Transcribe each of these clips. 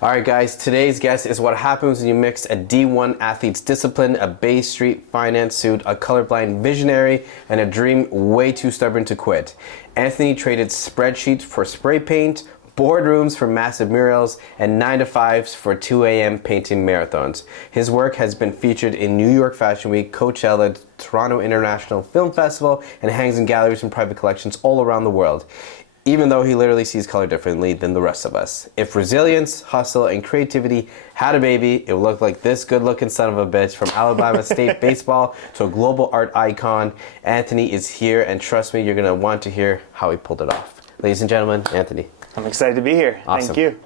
All right, guys, today's guest is what happens when you mix a D1 athlete's discipline, a Bay Street finance suit, a colorblind visionary, and a dream way too stubborn to quit. Anthony traded spreadsheets for spray paint, boardrooms for massive murals, and 9-to-5s for 2 a.m. painting marathons. His work has been featured in New York Fashion Week, Coachella, Toronto International Film Festival, and hangs in galleries and private collections all around the world, even though he literally sees color differently than the rest of us. If resilience, hustle, and creativity had a baby, it would look like this good-looking son of a bitch. From Alabama State baseball to a global art icon, Anthony is here, and trust me, you're going to want to hear how he pulled it off. Ladies and gentlemen, Anthony. I'm excited to be here. Awesome. Thank you.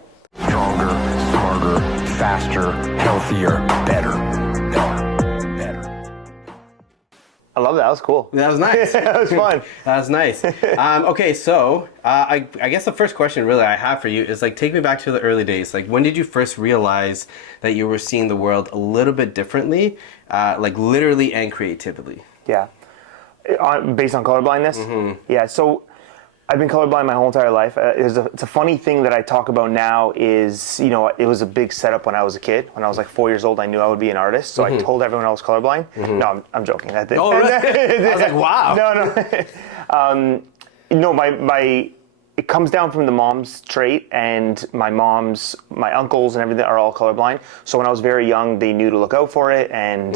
Stronger, smarter, faster, healthier, better. I love that. That was cool. That was nice. That was fun. That was nice. Okay, so I guess the first question really I have for you is like, take me back to the early days. Like, when did you first realize that you were seeing the world a little bit differently, like literally and creatively? Yeah. Based on colorblindness? Mm-hmm. Yeah, so I've been colorblind my whole entire life. It's a funny thing that I talk about now is, you know, it was a big setup when I was a kid. When I was like 4 years old, I knew I would be an artist. So I told everyone I was colorblind. No, I'm joking. That didn't. Oh, really? I was like, wow. No, it comes down from the mom's trait, and my uncles and everything are all colorblind. So when I was very young, they knew to look out for it. And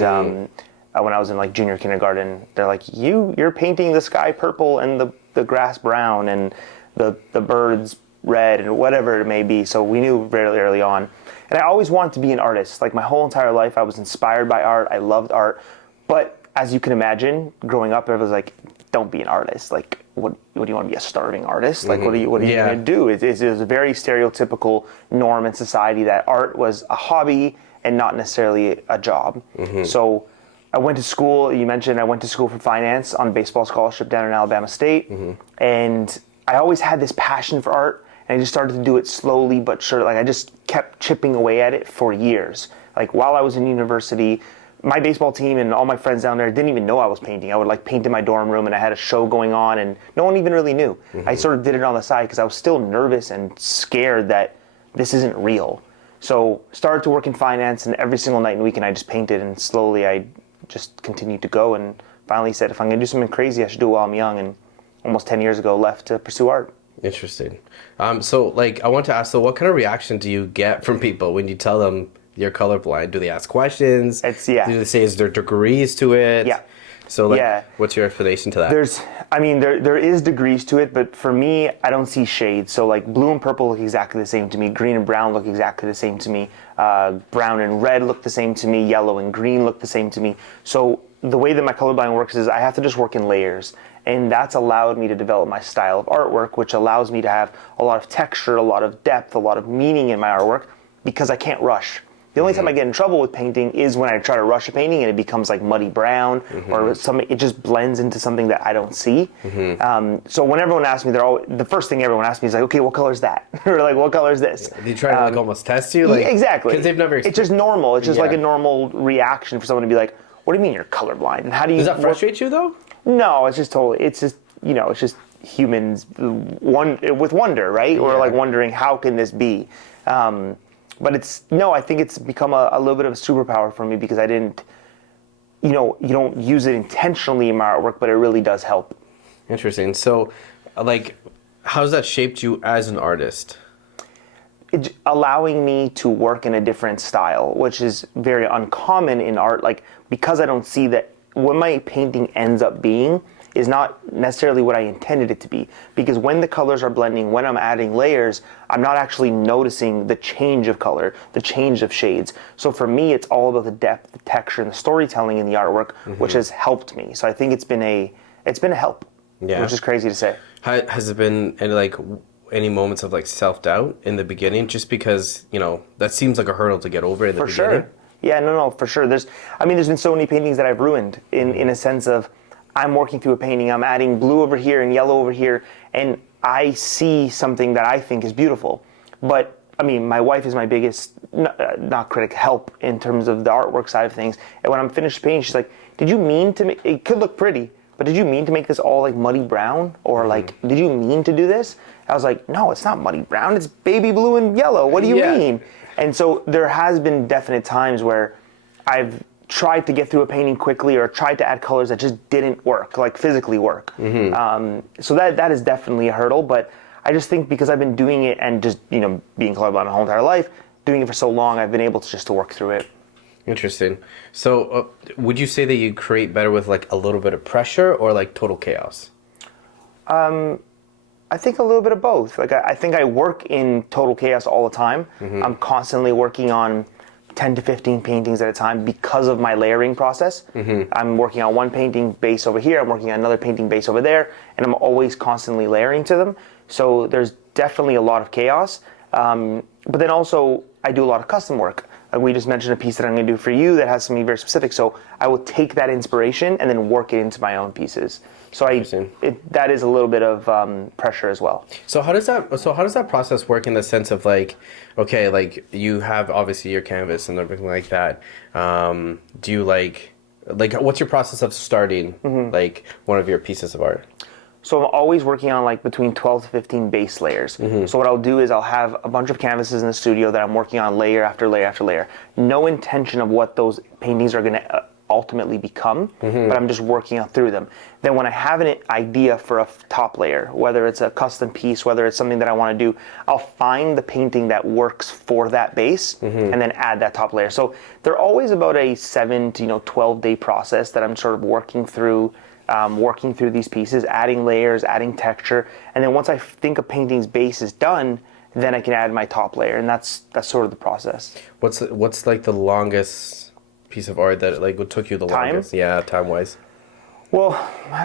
when I was in like junior kindergarten, they're like, you're painting the sky purple and the grass brown and the birds red and whatever it may be. So we knew very early on. And I always wanted to be an artist. Like my whole entire life, I was inspired by art. I loved art. But as you can imagine, growing up, everyone was like, don't be an artist. Like, what do you want to be, a starving artist? Like, what are you going to do? It's a very stereotypical norm in society that art was a hobby and not necessarily a job. So I went to school, you mentioned I went to school for finance on a baseball scholarship down in Alabama State. And I always had this passion for art, and I just started to do it slowly but surely. Like I just kept chipping away at it for years. Like while I was in university, my baseball team and all my friends down there didn't even know I was painting. I would like paint in my dorm room, and I had a show going on, and no one even really knew. I sort of did it on the side because I was still nervous and scared that this isn't real. So started to work in finance, and every single night and weekend I just painted, and slowly I just continued to go, and finally said, if I'm going to do something crazy, I should do it while I'm young, and almost 10 years ago left to pursue art. Interesting. So like, I want to ask, so what kind of reaction do you get from people when you tell them you're colorblind? Do they ask questions? Do they say, is there degrees to it? Yeah. So like, what's your explanation to that? There is degrees to it, but for me, I don't see shades. So like blue and purple look exactly the same to me. Green and brown look exactly the same to me. Brown and red look the same to me. Yellow and green look the same to me. So the way that my colorblind works is I have to just work in layers. And that's allowed me to develop my style of artwork, which allows me to have a lot of texture, a lot of depth, a lot of meaning in my artwork, because I can't rush. The only time I get in trouble with painting is when I try to rush a painting and it becomes like muddy brown, or it just blends into something that I don't see. So when everyone asks me, the first thing everyone asks me is like, okay, what color is that? Or like, what color is this? They try to like almost test you? Like, exactly. Because they've never experienced. It's just normal. It's just like a normal reaction for someone to be like, what do you mean you're colorblind? And how do you... Does that frustrate you though? No, it's just humans with wonder, right? Or like wondering, how can this be? But I think it's become a little bit of a superpower for me, because I didn't, you don't use it intentionally in my artwork, but it really does help. Interesting. So, like, how's that shaped you as an artist? Allowing me to work in a different style, which is very uncommon in art. Like, because I don't see that what my painting ends up being is not necessarily what I intended it to be. Because when the colors are blending, when I'm adding layers, I'm not actually noticing the change of color, the change of shades. So for me, it's all about the depth, the texture, and the storytelling in the artwork, which has helped me. So I think it's been a help, which is crazy to say. Has it been any moments of like self-doubt in the beginning? Just because, that seems like a hurdle to get over in the beginning. For sure. Yeah, no, for sure. There's been so many paintings that I've ruined in a sense of, I'm working through a painting, I'm adding blue over here and yellow over here, and I see something that I think is beautiful. But, my wife is my biggest, not critic, help in terms of the artwork side of things. And when I'm finished painting, she's like, did you mean to make, it could look pretty, but did you mean to make this all like muddy brown? Or like, did you mean to do this? I was like, no, it's not muddy brown, it's baby blue and yellow. What do you mean? And so there has been definite times where I've tried to get through a painting quickly or tried to add colors that just didn't work, like physically work. So that is definitely a hurdle, but I just think because I've been doing it and just, you know, being colorblind my whole entire life, doing it for so long, I've been able to just to work through it. Interesting. So would you say that you create better with like a little bit of pressure or like total chaos? I think a little bit of both. Like I think I work in total chaos all the time. I'm constantly working on 10 to 15 paintings at a time because of my layering process. I'm working on one painting base over here, I'm working on another painting base over there, and I'm always constantly layering to them. So there's definitely a lot of chaos. But then also, I do a lot of custom work. We just mentioned a piece that I'm going to do for you that has something very specific. So I will take that inspiration and then work it into my own pieces. So that is a little bit of pressure as well. So how does that process work in the sense of like, okay, like you have obviously your canvas and everything like that. Do you like what's your process of starting like one of your pieces of art? So I'm always working on like between 12 to 15 base layers. So what I'll do is I'll have a bunch of canvases in the studio that I'm working on layer after layer after layer. No intention of what those paintings are going to ultimately become, but I'm just working through them. Then when I have an idea for a top layer, whether it's a custom piece, whether it's something that I want to do, I'll find the painting that works for that base and then add that top layer. So they're always about a 7 to 12-day process that I'm sort of working through these pieces, adding layers, adding texture, and then once I think a painting's base is done, then I can add my top layer, and that's sort of the process. What's like the longest piece of art that like what took you the longest? Yeah, time-wise. Well,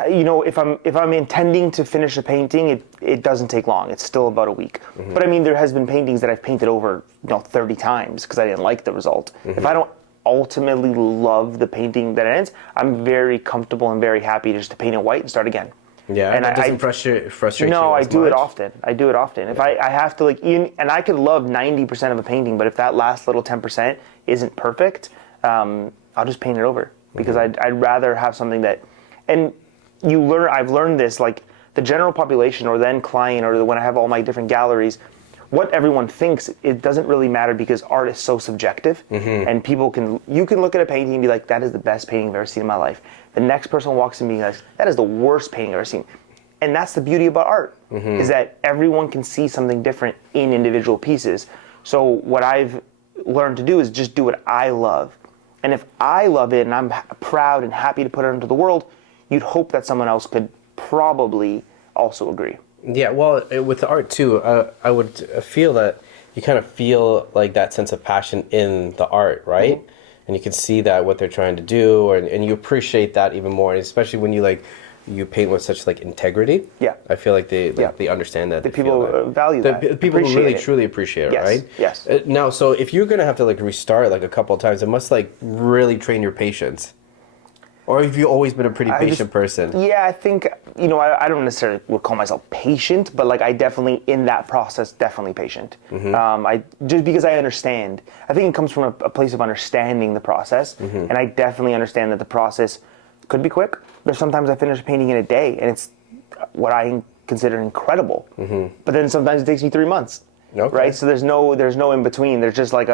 if I'm intending to finish a painting, it doesn't take long. It's still about a week. But I mean, there has been paintings that I've painted over 30 times because I didn't like the result. If I don't ultimately love the painting that it ends, I'm very comfortable and very happy just to paint it white and start again. Yeah, and it doesn't frustrate you. No, I do it much? often. If I have to and I could love 90% of a painting, but if that last little 10% isn't perfect, I'll just paint it over because I'd rather have something that, and I've learned this, like the general population or the end client or when I have all my different galleries, what everyone thinks, it doesn't really matter because art is so subjective, and you can look at a painting and be like, that is the best painting I've ever seen in my life. The next person walks in and be like, that is the worst painting I've ever seen. And that's the beauty about art, is that everyone can see something different in individual pieces. So what I've learned to do is just do what I love. And if I love it and I'm proud and happy to put it into the world, you'd hope that someone else could probably also agree. Yeah, well, with the art too, I would feel that you kind of feel like that sense of passion in the art, right? And you can see that what they're trying to do, and you appreciate that even more, and especially when you paint with such like integrity. Yeah, I feel like they understand that. The people value that. The people really truly appreciate it, right? Yes. Now, so if you're gonna have to like restart like a couple of times, it must like really train your patience. Or have you always been a pretty patient person? Yeah, I think, I don't necessarily would call myself patient, but like I definitely, in that process, definitely patient. Just because I understand. I think it comes from a place of understanding the process, and I definitely understand that the process could be quick. There's sometimes I finish a painting in a day, and it's what I consider incredible. But then sometimes it takes me 3 months, right? So there's no in between. There's just like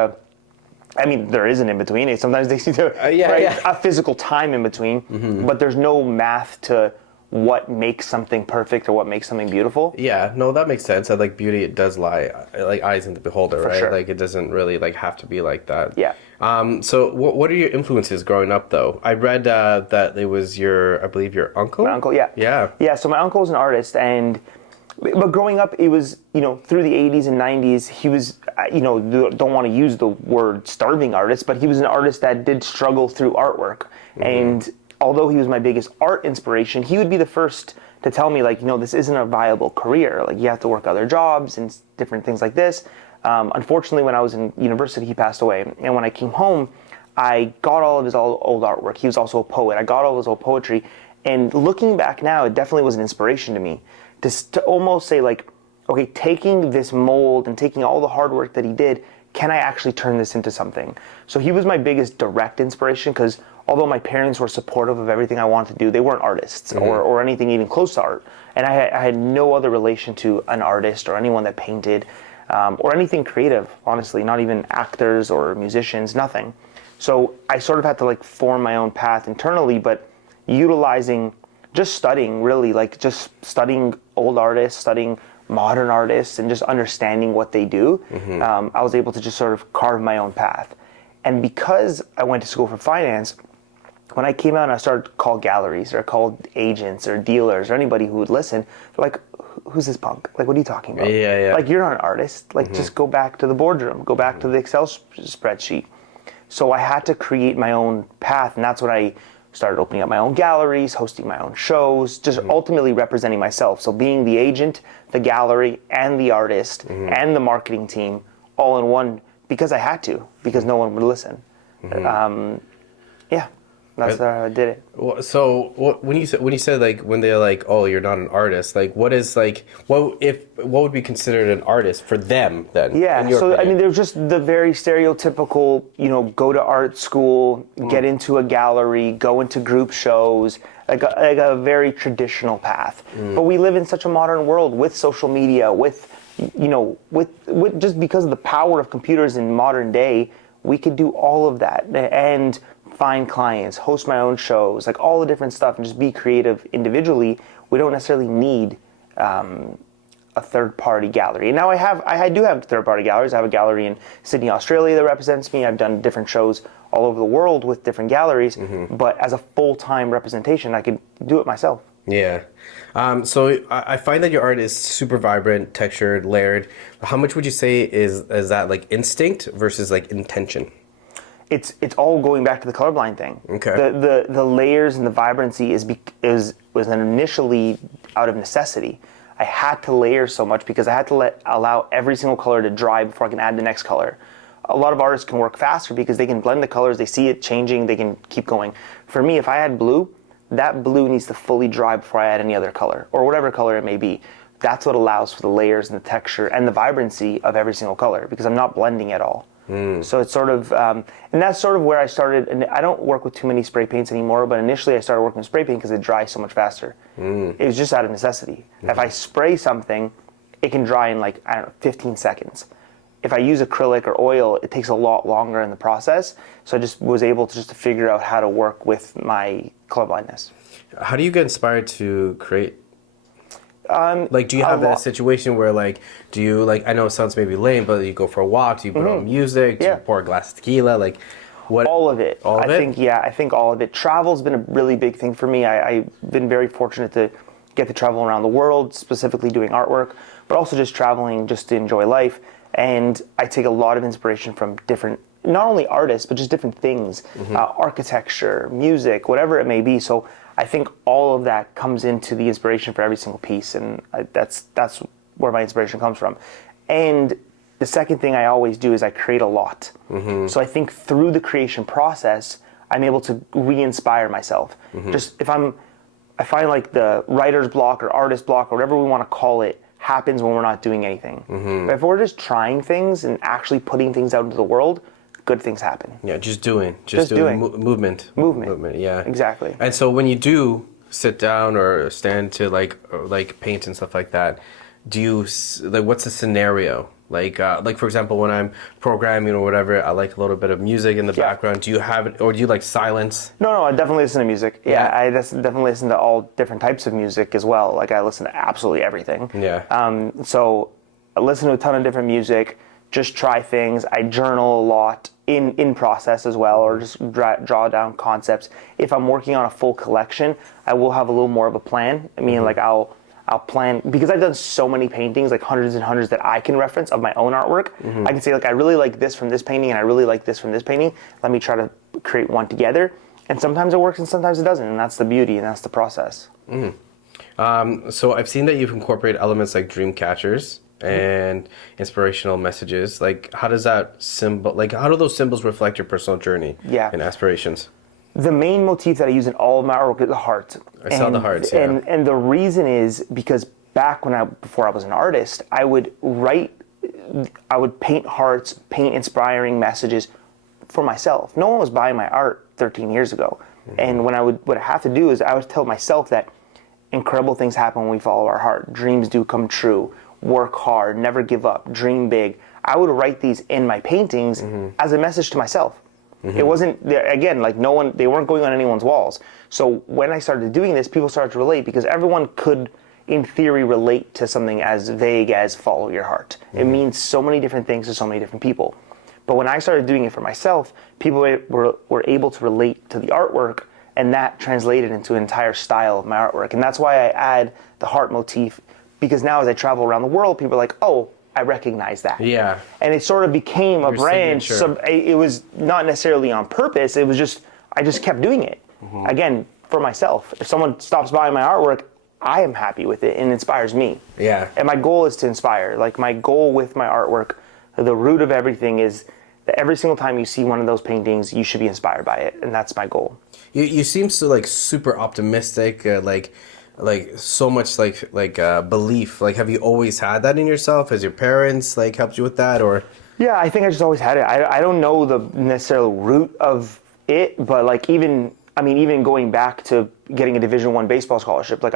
there is an in between. It sometimes takes you to a physical time in between, but there's no math to what makes something perfect or what makes something beautiful. Yeah, no, that makes sense. I like beauty. It does lie like eyes in the beholder, right? Sure. Like it doesn't really like have to be like that. Yeah. So what are your influences growing up though? I read that it was I believe your uncle. My uncle, yeah. Yeah. Yeah. So my uncle was an artist, but growing up, it was, through the 80s and 90s, he was, don't want to use the word starving artist, but he was an artist that did struggle through artwork. And although he was my biggest art inspiration, he would be the first to tell me, like, this isn't a viable career. Like, you have to work other jobs and different things like this. Unfortunately, when I was in university, he passed away. And when I came home, I got all of his old artwork. He was also a poet. I got all of his old poetry. And looking back now, it definitely was an inspiration to me. To almost say, like, okay, taking this mold and taking all the hard work that he did, can I actually turn this into something? So he was my biggest direct inspiration, because although my parents were supportive of everything I wanted to do, they weren't artists or anything even close to art. And I had no other relation to an artist or anyone that painted. or anything creative, honestly, not even actors or musicians, nothing. So I sort of had to like form my own path internally, but utilizing, just studying really, like just studying old artists, studying modern artists, and just understanding what they do, I was able to just sort of carve my own path. And because I went to school for finance, when I came out and I started to call galleries or called agents or dealers or anybody who would listen, they're like, who's this punk? Like, what are you talking about? Yeah. Like, you're not an artist. Like, just go back to the boardroom. Go back to the Excel spreadsheet. So I had to create my own path, and that's when I started opening up my own galleries, hosting my own shows, just ultimately representing myself. So being the agent, the gallery, and the artist, and the marketing team all in one, because I had to, because no one would listen. Yeah. That's how I did it. So when you said like when they're like, oh, you're not an artist, like what would be considered an artist for them then? Yeah, so opinion? I mean, there's just the very stereotypical, go to art school, get into a gallery, go into group shows, like a very traditional path. But we live in such a modern world with social media, with just because of the power of computers in modern day, we could do all of that and find clients, host my own shows, like all the different stuff, and just be creative individually. We don't necessarily need a third-party gallery. And now I do have third-party galleries. I have a gallery in Sydney, Australia that represents me. I've done different shows all over the world with different galleries. But as a full-time representation, I could do it myself. Yeah. So I find that your art is super vibrant, textured, layered. How much would you say is that like instinct versus like intention? It's all going back to the colorblind thing. Okay. The layers and the vibrancy was initially out of necessity. I had to layer so much because I had to allow every single color to dry before I can add the next color. A lot of artists can work faster because they can blend the colors, they see it changing, they can keep going. For me, if I add blue, that blue needs to fully dry before I add any other color, or whatever color it may be. That's what allows for the layers and the texture and the vibrancy of every single color, because I'm not blending at all. So it's sort of, and that's sort of where I started. And I don't work with too many spray paints anymore, but initially I started working with spray paint because it dries so much faster. It was just out of necessity. If I spray something, it can dry in like, 15 seconds. If I use acrylic or oil, it takes a lot longer in the process. So I just was able to figure out how to work with my colorblindness. How do you get inspired to create? Like, do you have that situation where, like, do you, like, I know it sounds maybe lame, but you go for a walk, do you put on music, do you pour a glass of tequila, like, what? All of it. All of it? I think all of it. Travel's been a really big thing for me. I've been very fortunate to get to travel around the world, specifically doing artwork, but also just traveling just to enjoy life. And I take a lot of inspiration from different, not only artists, but just different things, architecture, music, whatever it may be. So I think all of that comes into the inspiration for every single piece, and that's where my inspiration comes from. And the second thing I always do is I create a lot. So I think through the creation process, I'm able to re-inspire myself. Just I find like the writer's block or artist block, or whatever we want to call it, happens when we're not doing anything. But if we're just trying things and actually putting things out into the world, good things happen. Yeah, just doing. Movement. Yeah, exactly. And so when you do sit down or stand to like paint and stuff like that, do you like, what's the scenario? Like for example, when I'm programming or whatever, I like a little bit of music in the background. Do you have it, or do you like silence? No, I definitely listen to music. Yeah, I definitely listen to all different types of music as well. Like, I listen to absolutely everything. Yeah. So I listen to a ton of different music. Just try things. I journal a lot in process as well, or just draw down concepts. If I'm working on a full collection, I will have a little more of a plan. I mean, like I'll plan, because I've done so many paintings, like hundreds and hundreds that I can reference of my own artwork. I can say, like, I really like this from this painting, and I really like this from this painting. Let me try to create one together. And sometimes it works and sometimes it doesn't, and that's the beauty, and that's the process. So I've seen that you've incorporated elements like dream catchers and inspirational messages. Like, how does that how do those symbols reflect your personal journey and aspirations? The main motif that I use in all of my artwork is the heart. I saw the hearts, yeah. And the reason is because before I was an artist, I would paint hearts, paint inspiring messages for myself. No one was buying my art 13 years ago. And what I have to do is I would tell myself that incredible things happen when we follow our heart. Dreams do come true. work hard, never give up, dream big. I would write these in my paintings as a message to myself. It wasn't, again, like they weren't going on anyone's walls. So when I started doing this, people started to relate because everyone could, in theory, relate to something as vague as follow your heart. It means so many different things to so many different people. But when I started doing it for myself, people were able to relate to the artwork, and that translated into an entire style of my artwork. And that's why I add the heart motif, because now as I travel around the world, people are like, oh, I recognize that. Yeah. And it sort of became a brand. signature. It was not necessarily on purpose. It was just, I just kept doing it. Again, for myself. If someone stops buying my artwork, I am happy with it and it inspires me. Yeah. And my goal is to inspire. Like my goal with my artwork, the root of everything is that every single time you see one of those paintings, you should be inspired by it. And that's my goal. You seem so like super optimistic, like so much like belief. Like, have you always had that in yourself? Has your parents like helped you with that, or? Yeah, I think I just always had it. I don't know the necessarily root of it, but like even going back to getting a Division I baseball scholarship, like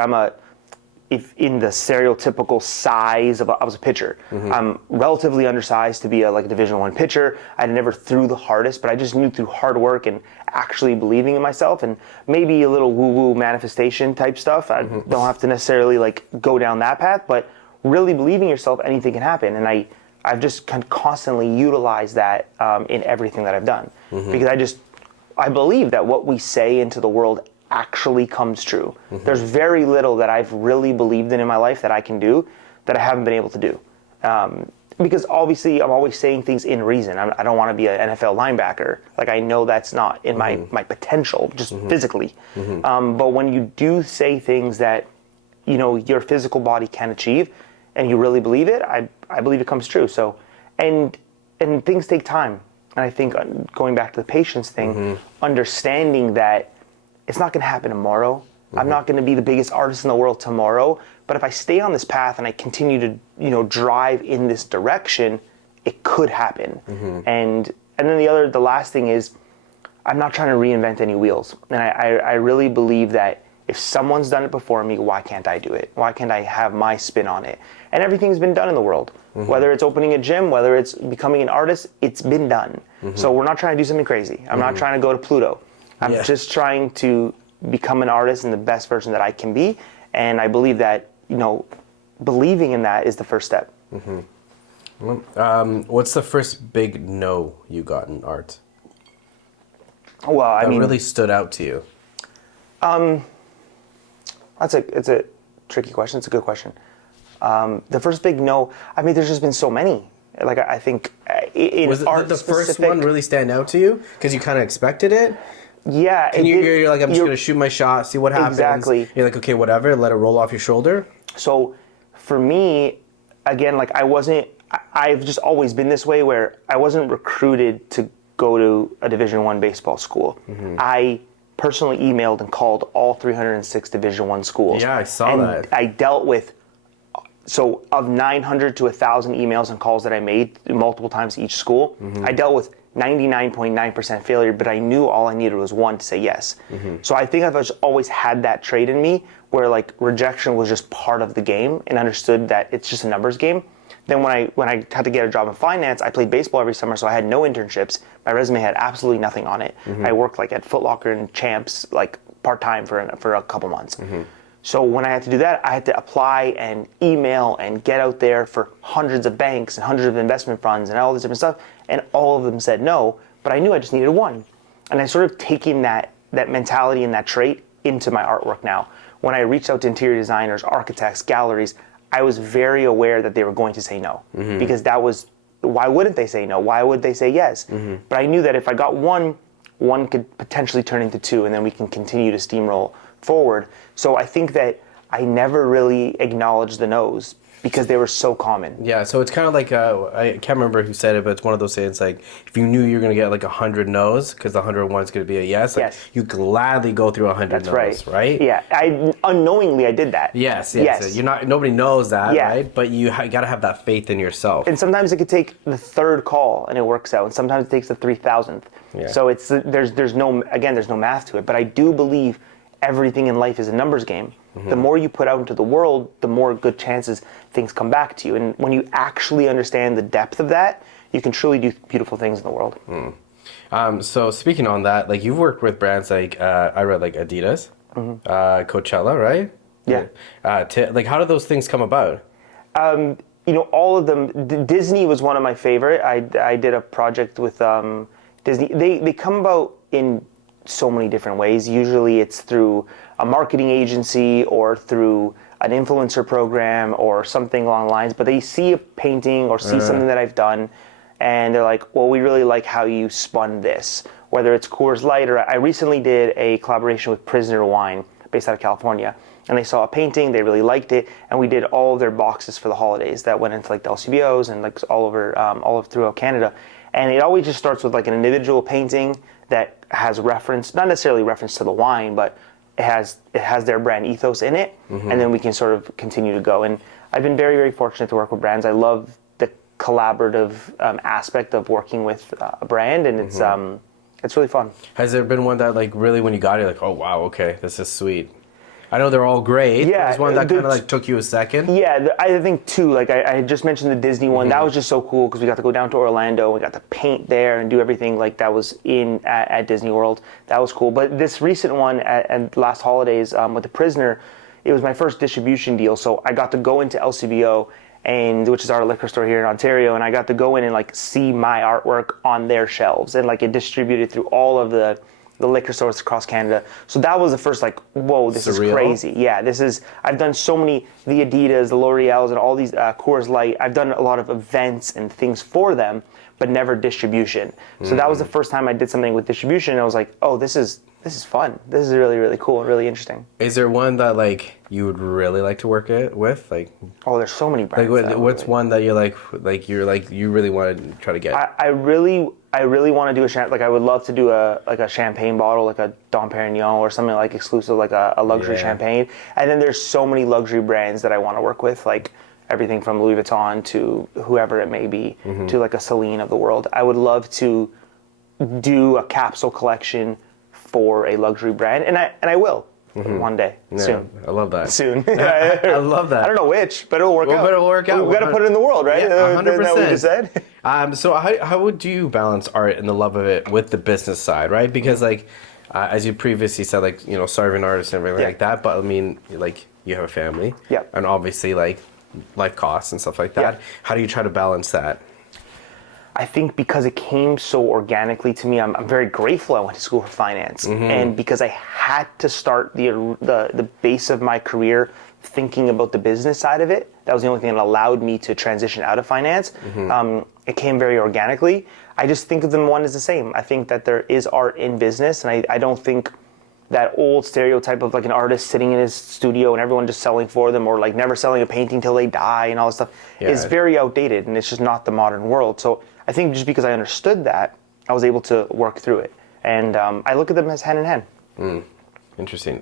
if in the stereotypical size I was a pitcher. I'm relatively undersized to be a Division I pitcher. I never threw the hardest, but I just knew through hard work and actually believing in myself and maybe a little woo-woo manifestation type stuff. I don't have to necessarily like go down that path, but really believing yourself, anything can happen. And I've just constantly utilized that in everything that I've done because I believe that what we say into the world actually comes true. There's very little that I've really believed in my life that I can do that I haven't been able to do. Because obviously I'm always saying things in reason. I don't want to be an NFL linebacker. Like I know that's not in my potential, just physically. But when you do say things that, you know, your physical body can achieve and you really believe it, I believe it comes true. So, and things take time. And I think going back to the patience thing, understanding that it's not going to happen tomorrow. I'm not going to be the biggest artist in the world tomorrow. But if I stay on this path and I continue to, you know, drive in this direction, it could happen. And then the last thing is, I'm not trying to reinvent any wheels. And I really believe that if someone's done it before me, why can't I do it? Why can't I have my spin on it? And everything's been done in the world. Whether it's opening a gym, whether it's becoming an artist, it's been done. So we're not trying to do something crazy. I'm not trying to go to Pluto. I'm just trying to become an artist and the best version that I can be. And I believe that, you know, believing in that is the first step. What's the first big no you got in art? Well, I mean, really stood out to you. It's a tricky question. It's a good question. The first big no, I mean, there's just been so many. Like, I think in Was art the first one really stand out to you? Because you kind of expected it? Yeah. You're like, I'm just going to shoot my shot, see what happens. Exactly. You're like, okay, whatever, let it roll off your shoulder. So for me, again, like I've just always been this way where I wasn't recruited to go to a Division I baseball school. I personally emailed and called all 306 Division I schools. Yeah, I saw that. I dealt with, so of 900 to 1,000 emails and calls that I made multiple times to each school, I dealt with 99.9% failure, but I knew all I needed was one to say yes. So I think I've just always had that trait in me where like rejection was just part of the game and understood that it's just a numbers game. Then when I had to get a job in finance, I played baseball every summer, so I had no internships. My resume had absolutely nothing on it. I worked like at Foot Locker and Champs like part-time for a couple months. So when I had to do that, I had to apply and email and get out there for hundreds of banks and hundreds of investment funds and all this different stuff. And all of them said no, but I knew I just needed one. And I sort of taken that mentality and that trait into my artwork now. When I reached out to interior designers, architects, galleries, I was very aware that they were going to say no. Because that was, why wouldn't they say no? Why would they say yes? But I knew that if I got one could potentially turn into two, and then we can continue to steamroll forward. So I think that I never really acknowledged the no's because they were so common. Yeah, so it's kind of like, I can't remember who said it, but it's one of those things like, if you knew you were going to get like 100 no's, because the 101 is going to be a yes, like, you gladly go through 100 no's, right? Yeah, unknowingly I did that. Yes. You're not, nobody knows that, right? But you got to have that faith in yourself. And sometimes it could take the third call and it works out, and sometimes it takes the 3,000th. Yeah. So there's no math to it, but I do believe everything in life is a numbers game. The more you put out into the world, the more good chances things come back to you. And when you actually understand the depth of that, you can truly do beautiful things in the world. So speaking on that, like you've worked with brands like I read like Adidas, Coachella, right? Yeah. Like how do those things come about? All of them. Disney was one of my favorite. I did a project with Disney. They come about in so many different ways. Usually it's through a marketing agency or through an influencer program or something along the lines, but they see a painting or see something that I've done and they're like, well, we really like how you spun this, whether it's Coors Light or I recently did a collaboration with Prisoner Wine based out of California, and they saw a painting, they really liked it, and we did all of their boxes for the holidays that went into like the LCBOs and like all over throughout Canada. And it always just starts with like an individual painting that has reference, not necessarily reference to the wine, but it has their brand ethos in it, and then we can sort of continue to go. And I've been very, very fortunate to work with brands. I love the collaborative aspect of working with a brand, and it's really fun. Has there been one that like really when you got it, like, oh wow, okay, this is sweet? I know they're all great. Yeah, there's one that kind of like took you a second. Yeah, I think too. Like I had just mentioned the Disney one. That was just so cool because we got to go down to Orlando. We got to paint there and do everything like that was at Disney World. That was cool. But this recent one at last holidays with the Prisoner, it was my first distribution deal. So I got to go into LCBO, which is our liquor store here in Ontario, and I got to go in and like see my artwork on their shelves and like it distributed through all of the liquor stores across Canada. So that was the first like, whoa, this is crazy. Yeah, I've done so many, the Adidas, the L'Oreals, and all these Coors Light. I've done a lot of events and things for them, but never distribution. So that was the first time I did something with distribution, and I was like, oh, this is fun. This is really, really cool and really interesting. Is there one that like you would really like to work with? Like, oh, there's so many brands. Like, what's one that you really want to try to get? I really want to do I would love to do a champagne bottle, like a Dom Perignon or something like exclusive, like a luxury champagne. And then there's so many luxury brands that I want to work with, like everything from Louis Vuitton to whoever it may be, to like a Celine of the world. I would love to do a capsule collection for a luxury brand, and I will one day soon. I love that. Soon. I love that. I don't know which, but it'll work out. But it'll work out. We've got to put it in the world, right? Yeah, 100%. Isn't that what you just said? So how would you balance art and the love of it with the business side, right? Because like, as you previously said, like, starving artists and everything like that, but I mean, like, you have a family. Yeah. And obviously, like, life costs and stuff like that. Yeah. How do you try to balance that? I think because it came so organically to me, I'm very grateful I went to school for finance, and because I had to start the base of my career thinking about the business side of it. That was the only thing that allowed me to transition out of finance. It came very organically. I just think of them one as the same. I think that there is art in business, and I don't think that old stereotype of like an artist sitting in his studio and everyone just selling for them, or like never selling a painting till they die and all this stuff is very outdated, and it's just not the modern world. So I think just because I understood that, I was able to work through it. And I look at them as hand in hand. Interesting.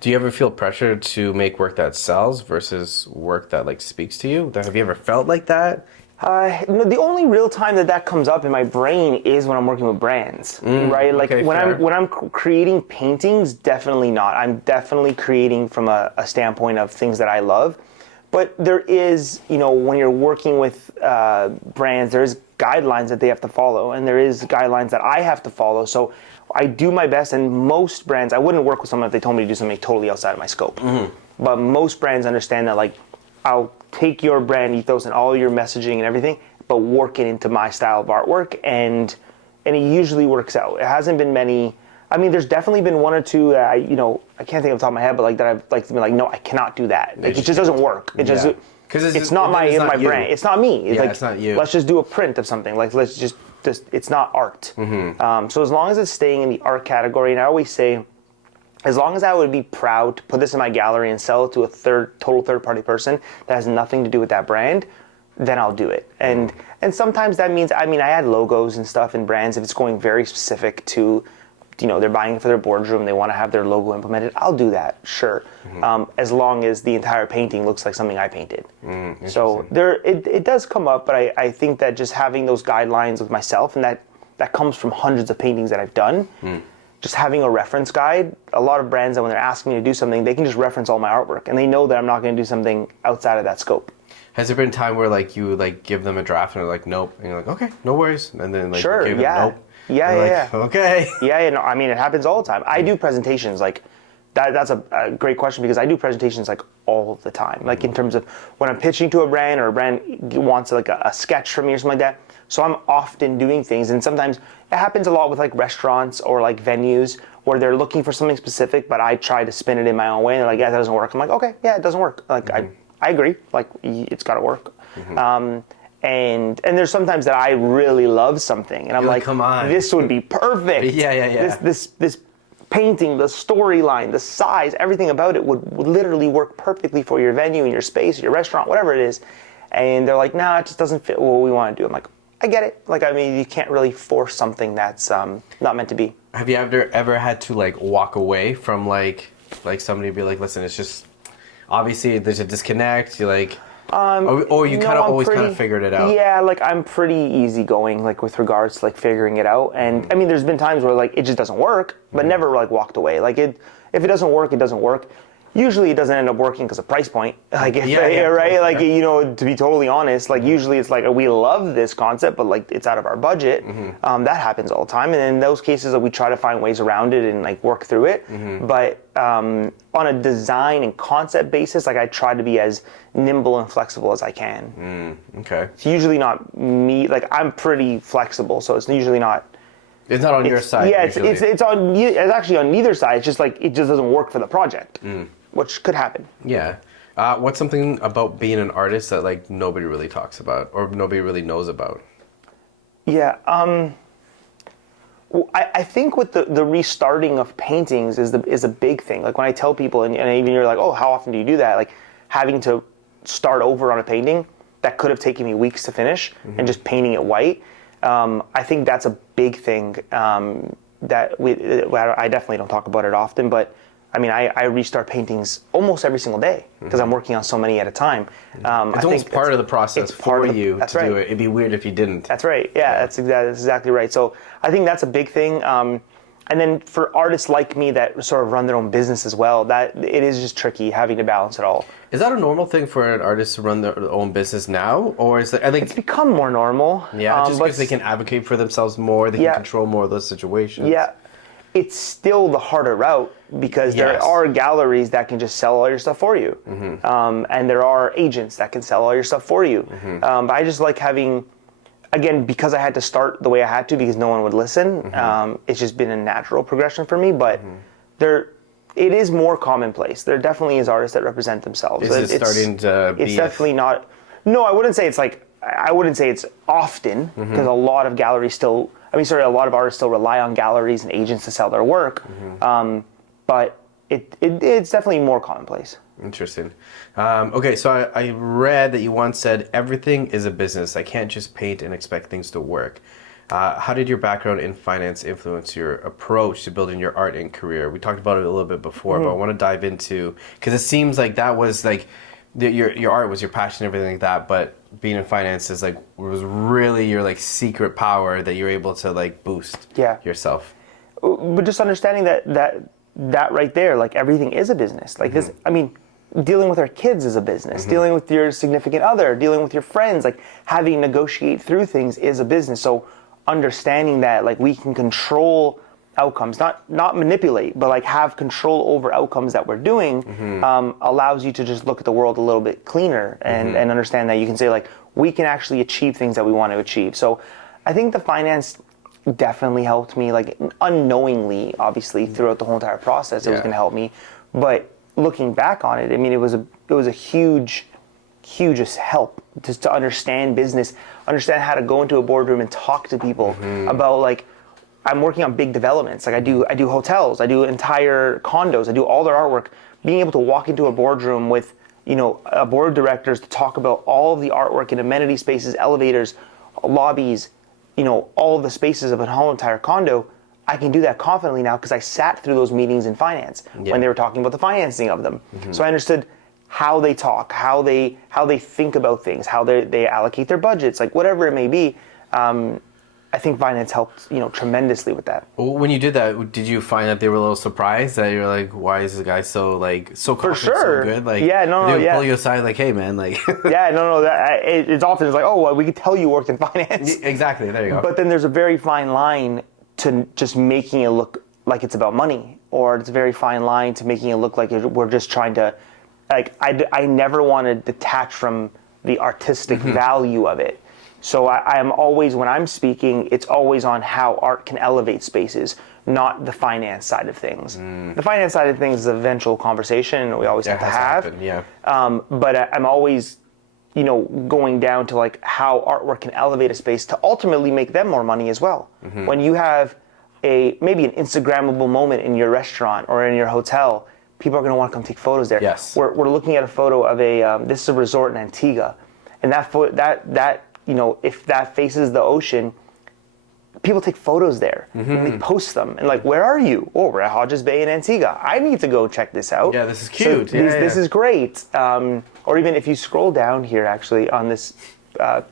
Do you ever feel pressure to make work that sells versus work that like speaks to you? Have you ever felt like that? No, the only real time that comes up in my brain is when I'm working with brands, right? Like okay, when I'm creating paintings, definitely not. I'm definitely creating from a standpoint of things that I love. But there is, when you're working with brands, there's guidelines that they have to follow, and there is guidelines that I have to follow. So I do my best, and most brands, I wouldn't work with someone if they told me to do something totally outside of my scope. But most brands understand that, like, I'll take your brand ethos and all your messaging and everything, but work it into my style of artwork, and it usually works out. It hasn't been many. I mean, there's definitely been one or two. I can't think off the top of my head, but like that I've like been like, no, I cannot do that. Like it just doesn't work. It just because it's not my brand. It's not me. It's not you. Let's just do a print of something. Like let's just it's not art. So as long as it's staying in the art category, and I always say, as long as I would be proud to put this in my gallery and sell it to a total third party person that has nothing to do with that brand, then I'll do it. And sometimes that means, I add logos and stuff in brands if it's going very specific to, they're buying it for their boardroom, they want to have their logo implemented, I'll do that, sure. As long as the entire painting looks like something I painted. So it does come up, but I think that just having those guidelines with myself, and that comes from hundreds of paintings that I've done, just having a reference guide. A lot of brands that when they're asking me to do something, they can just reference all my artwork, and they know that I'm not going to do something outside of that scope. Has there been a time where like you like give them a draft and they're like, nope, and you're like, okay, no worries, and then like Sure, you give them yeah. nope. Yeah, They're yeah, like, okay. Yeah, no, I mean, it happens all the time. I do presentations like that's a great question, because I do presentations like all the time. Like in terms of when I'm pitching to a brand, or a brand wants like a sketch from me or something like that. So I'm often doing things, and sometimes it happens a lot with like restaurants or like venues where they're looking for something specific, but I try to spin it in my own way, and they're like, yeah, that doesn't work. I'm like, okay, yeah, it doesn't work. Like I agree. Like it's got to work. And there's sometimes that I really love something, and I'm like, come on, this would be perfect. Yeah. This painting, the storyline, the size, everything about it would literally work perfectly for your venue and your space, your restaurant, whatever it is. And they're like, nah, it just doesn't fit what we want to do. I'm like, I get it. Like, I mean, you can't really force something that's not meant to be. Have you ever had to like walk away from like somebody be like, listen, it's just obviously there's a disconnect. You like. Or you kind of always kind of figured it out. Yeah, like I'm pretty easygoing, like with regards to like figuring it out. And I mean, there's been times where like it just doesn't work, but never like walked away. Like if it doesn't work, it doesn't work. Usually it doesn't end up working because of price point. Like right? Like you know, to be totally honest, like usually it's like we love this concept, but like it's out of our budget. That happens all the time, and in those cases, we try to find ways around it and like work through it. But on a design and concept basis, like I try to be as nimble and flexible as I can. Okay. It's usually not me. Like I'm pretty flexible, so it's usually not. It's not on your side. Yeah, it's actually on neither side. It's just like it just doesn't work for the project. Which could happen. Yeah. What's something about being an artist that like nobody really talks about or nobody really knows about? Yeah. I think with the restarting of paintings is a big thing. Like when I tell people, and even you're like, oh, how often do you do that? Like having to start over on a painting that could have taken me weeks to finish and just painting it white. I think that's a big thing that I definitely don't talk about it often, but I mean, I restart paintings almost every single day because I'm working on so many at a time. It's almost part of the process for you to do it. It'd be weird if you didn't. That's right. Yeah, that's exactly right. So I think that's a big thing. And then for artists like me that sort of run their own business as well, that it is just tricky having to balance it all. Is that a normal thing for an artist to run their own business now, or is that? I think it's become more normal. Yeah, just because they can advocate for themselves more, they can control more of those situations. Yeah. It's still the harder route because there are galleries that can just sell all your stuff for you. And there are agents that can sell all your stuff for you. But I just like having, again, because I had to start the way I had to because no one would listen, it's just been a natural progression for me. But it is more commonplace. There definitely is artists that represent themselves. Is it starting to be? It's definitely not. No, I wouldn't say it's like, I wouldn't say it's often because a lot of galleries still, a lot of artists still rely on galleries and agents to sell their work, but it's definitely more commonplace. Interesting. Okay, so I read that you once said, everything is a business. I can't just paint and expect things to work. How did your background in finance influence your approach to building your art and career? We talked about it a little bit before, but I want to dive into, because it seems like that was like, your art was your passion and everything like that, but being in finance is like was really your like secret power that you're able to like boost yourself. But just understanding that right there, like everything is a business. Like this, I mean, dealing with our kids is a business. Dealing with your significant other, dealing with your friends, like having to negotiate through things is a business. So understanding that like we can control outcomes, not manipulate, but like have control over outcomes that we're doing, allows you to just look at the world a little bit cleaner and understand that you can say like we can actually achieve things that we want to achieve. So I think the finance definitely helped me, like unknowingly, obviously throughout the whole entire process, it was going to help me. But looking back on it, I mean, it was a huge help just to understand business, understand how to go into a boardroom and talk to people about like. I'm working on big developments. Like I do hotels, I do entire condos, I do all their artwork. Being able to walk into a boardroom with, a board of directors to talk about all of the artwork in amenity spaces, elevators, lobbies, all of the spaces of a whole entire condo, I can do that confidently now because I sat through those meetings in finance when they were talking about the financing of them. So I understood how they talk, how they think about things, how they allocate their budgets, like whatever it may be. I think finance helped, tremendously with that. When you did that, did you find that they were a little surprised that you're like, why is this guy so confident, sure. so good? Like, Yeah, they would pull you aside, like, hey, man, like. Yeah, no. It's often it's like, oh, well, we could tell you worked in finance. Exactly. There you go. But then there's a very fine line to just making it look like it's about money, or it's a very fine line to making it look like we're just trying to, like, I never want to detach from the artistic value of it. So I am always, when I'm speaking, it's always on how art can elevate spaces, not the finance side of things. The finance side of things is an eventual conversation we always have to have. Happen, yeah. But I'm always, going down to like how artwork can elevate a space to ultimately make them more money as well. When you have maybe an Instagrammable moment in your restaurant or in your hotel, people are going to want to come take photos there. Yes. We're looking at a photo of this is a resort in Antigua, and that if that faces the ocean, people take photos there and they post them. And like, where are you? Oh, we're at Hodges Bay in Antigua. I need to go check this out. Yeah, this is cute. So this is great. Or even if you scroll down here, actually, on this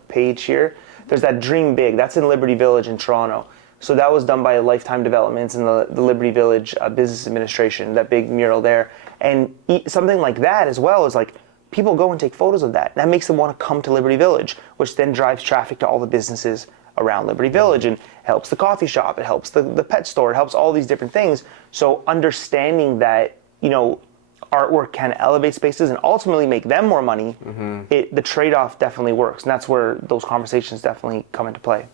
page here, there's that Dream Big. That's in Liberty Village in Toronto. So that was done by Lifetime Developments and the Liberty Village Business Administration, that big mural there. And something like that as well is like, people go and take photos of that. That makes them want to come to Liberty Village, which then drives traffic to all the businesses around Liberty Village and helps the coffee shop. It helps the pet store. It helps all these different things. So understanding that, artwork can elevate spaces and ultimately make them more money, the trade-off definitely works. And that's where those conversations definitely come into play.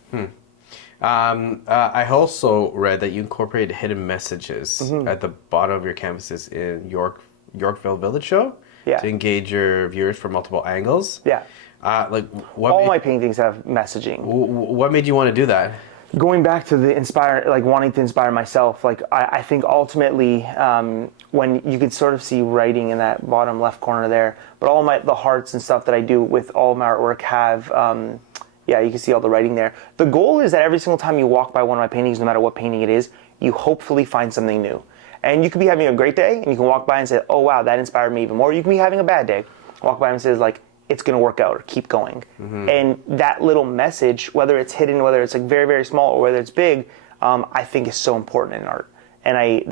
I also read that you incorporate hidden messages at the bottom of your canvases in Yorkville Village Show. Yeah. To engage your viewers from multiple angles. Yeah. What my paintings have messaging. What made you want to do that? Going back to wanting to inspire myself, I think ultimately when you can sort of see writing in that bottom left corner there, but all the hearts and stuff that I do with all my artwork have, you can see all the writing there. The goal is that every single time you walk by one of my paintings, no matter what painting it is, you hopefully find something new. And you could be having a great day, and you can walk by and say, oh, wow, that inspired me even more. You can be having a bad day, walk by and say, like, it's going to work out, or keep going. And that little message, whether it's hidden, whether it's like very, very small, or whether it's big, I think is so important in art. And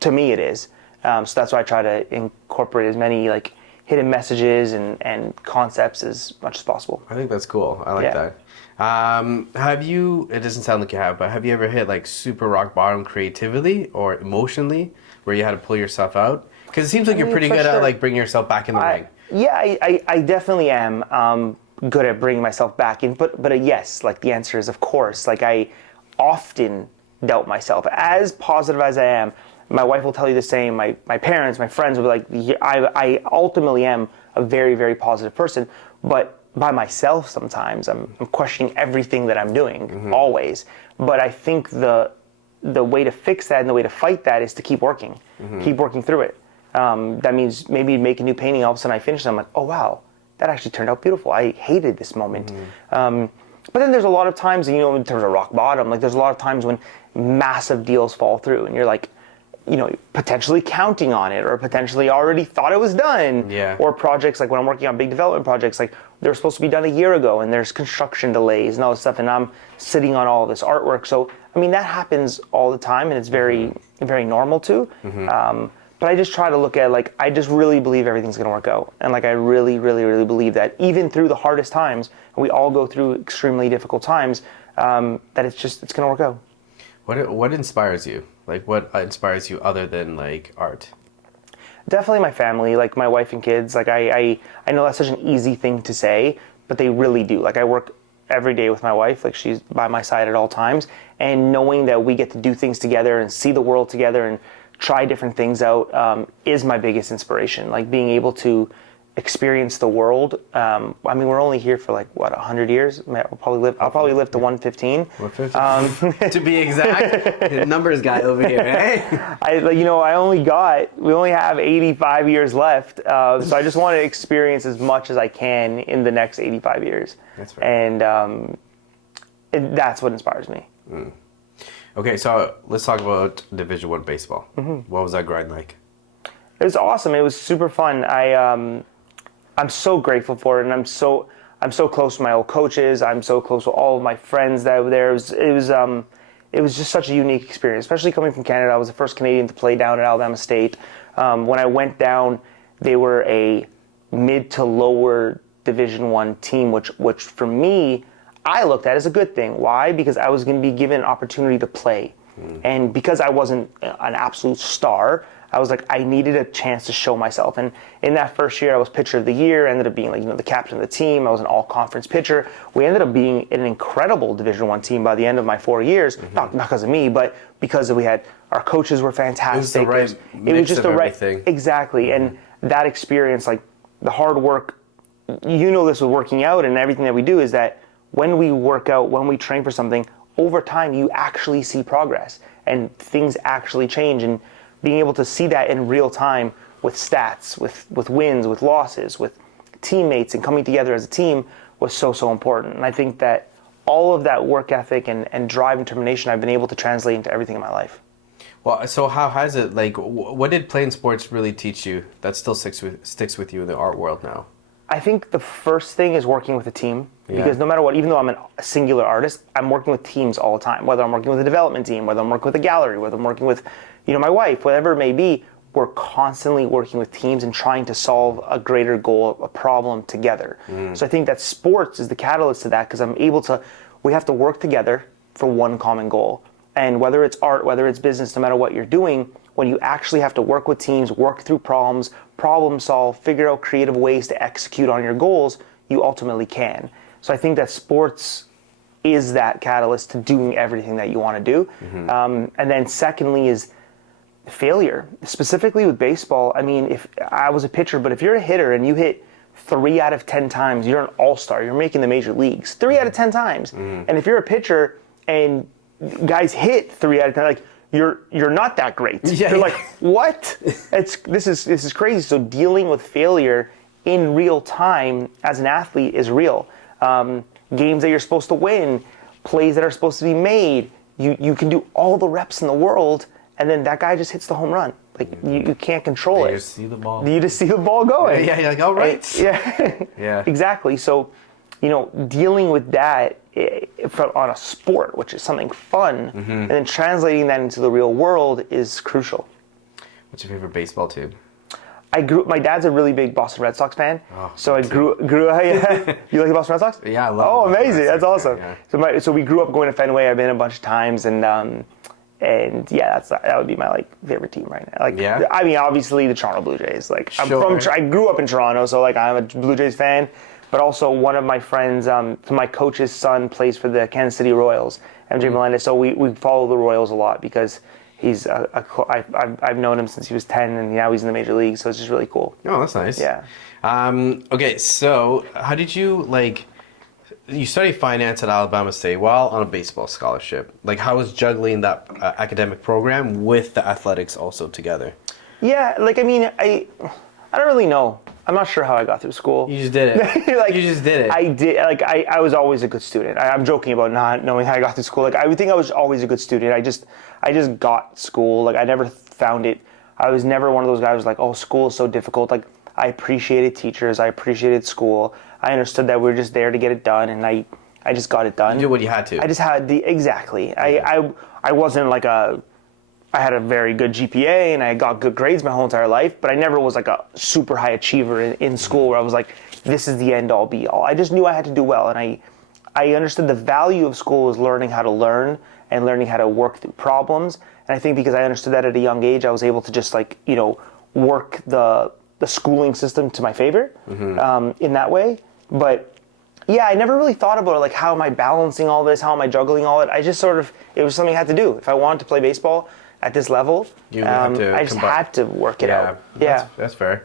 to me it is. So that's why I try to incorporate as many like hidden messages and concepts as much as possible. I think that's cool. I like that. It doesn't sound like you have, but have you ever hit like super rock bottom creatively or emotionally where you had to pull yourself out? Because it seems like you're pretty good at like bringing yourself back in the ring. Yeah, I definitely am good at bringing myself back in, but yes, like the answer is of course. Like I often doubt myself. As positive as I am, my wife will tell you the same, my parents, my friends will be like, I ultimately am a very, very positive person, but by myself sometimes. I'm questioning everything that I'm doing, always. But I think the way to fix that and the way to fight that is to keep working, keep working through it. That means maybe make a new painting, all of a sudden I finish it, I'm like, oh wow, that actually turned out beautiful. I hated this moment. But then there's a lot of times, in terms of rock bottom, like there's a lot of times when massive deals fall through and you're like, potentially counting on it or potentially already thought it was done. Yeah. Or projects like when I'm working on big development projects, like they were supposed to be done a year ago and there's construction delays and all this stuff and I'm sitting on all of this artwork. So, that happens all the time and it's very, very normal too. But I just try to look at I just really believe everything's going to work out. And I really, really, really believe that even through the hardest times, and we all go through extremely difficult times, that it's going to work out. What inspires you? What inspires you other than art? Definitely my family, my wife and kids. I know that's such an easy thing to say, but they really do. I work every day with my wife. She's by my side at all times. And knowing that we get to do things together and see the world together and try different things out is my biggest inspiration. Being able to experience the world. We're only here for 100 years. I'll probably live to 115. 115. To be exact, numbers guy over here. Eh? we only have 85 years left. So I just want to experience as much as I can in the next 85 years. That's right. And that's what inspires me. Okay, so let's talk about Division I baseball. What was that grind like? It was awesome. It was super fun. I'm so grateful for it, and I'm so close to my old coaches. I'm so close to all of my friends that were there. It was just such a unique experience, especially coming from Canada. I was the first Canadian to play down at Alabama State. When I went down, they were a mid to lower Division I team, which for me, I looked at as a good thing. Why? Because I was going to be given an opportunity to play. And because I wasn't an absolute star, I was like, I needed a chance to show myself. And in that first year, I was pitcher of the year, ended up being the captain of the team. I was an all-conference pitcher. We ended up being an incredible Division I team by the end of my 4 years, not because of me, but because our coaches were fantastic. It was the right mix of everything. Exactly. And that experience, like the hard work, this with working out and everything that we do, is that when we work out, when we train for something, over time you actually see progress and things actually change. And being able to see that in real time with stats, with wins, with losses, with teammates, and coming together as a team was so important. And I think that all of that work ethic and drive and determination I've been able to translate into everything in my life. Well, so how has it, like, what did playing sports really teach you that still sticks with you in the art world now? I think the first thing is working with a team, because no matter what, even though I'm a singular artist, I'm working with teams all the time. Whether I'm working with a development team, whether I'm working with a gallery, whether I'm working with, my wife, whatever it may be, we're constantly working with teams and trying to solve a greater goal, a problem together. So I think that sports is the catalyst to that, because we have to work together for one common goal. And whether it's art, whether it's business, no matter what you're doing, when you actually have to work with teams, work through problems, problem solve, figure out creative ways to execute on your goals, you ultimately can. So I think that sports is that catalyst to doing everything that you want to do. And then secondly is failure. Specifically with baseball, I mean, if I was a pitcher, but if you're a hitter and you hit 3 out of 10 times, you're an all-star, you're making the major leagues 3 out of 10 times. And if you're a pitcher and guys hit 3 out of 10, like, you're not that great. You're like, what? This is crazy. So dealing with failure in real time as an athlete is real. Games that you're supposed to win, plays that are supposed to be made, you can do all the reps in the world, and then that guy just hits the home run. Like, you can't control it. You just see the ball. You just see the ball going. Yeah, you're like, all right. Yeah. Exactly. So, dealing with that on a sport, which is something fun, and then translating that into the real world is crucial. What's your favorite baseball team? My dad's a really big Boston Red Sox fan. Oh, so I grew yeah. You like the Boston Red Sox? Yeah, I love Oh, amazing. That's awesome. Yeah. So we grew up going to Fenway. I've been a bunch of times, and yeah, that would be my favorite team right now. I mean, obviously the Toronto Blue Jays. I grew up in Toronto, so I'm a Blue Jays fan. But also one of my friends, my coach's son plays for the Kansas City Royals, MJ Melendez. So we follow the Royals a lot because he's I've known him since he was 10, and now he's in the major league. So it's just really cool. Oh, that's nice. Yeah. Okay, so how did you you studied finance at Alabama State while on a baseball scholarship. How was juggling that academic program with the athletics also together? Yeah, I don't really know. I'm not sure how I got through school. You just did it. You just did it. I did. I was always a good student. I'm joking about not knowing how I got through school. I would think I was always a good student. I just got school. I never found it. I was never one of those guys who was like, oh, school is so difficult. I appreciated teachers. I appreciated school. I understood that we were just there to get it done, and I just got it done. You did what you had to. I just had exactly. Yeah. I wasn't I had a very good GPA and I got good grades my whole entire life, but I never was a super high achiever in school where I was like, this is the end all be all. I just knew I had to do well, and I understood the value of school is learning how to learn and learning how to work through problems. And I think because I understood that at a young age, I was able to just work the schooling system to my favor in that way. But yeah, I never really thought about how am I balancing all this? How am I juggling all it? I just it was something I had to do. If I wanted to play baseball at this level, I just had to work it out. Yeah, that's fair.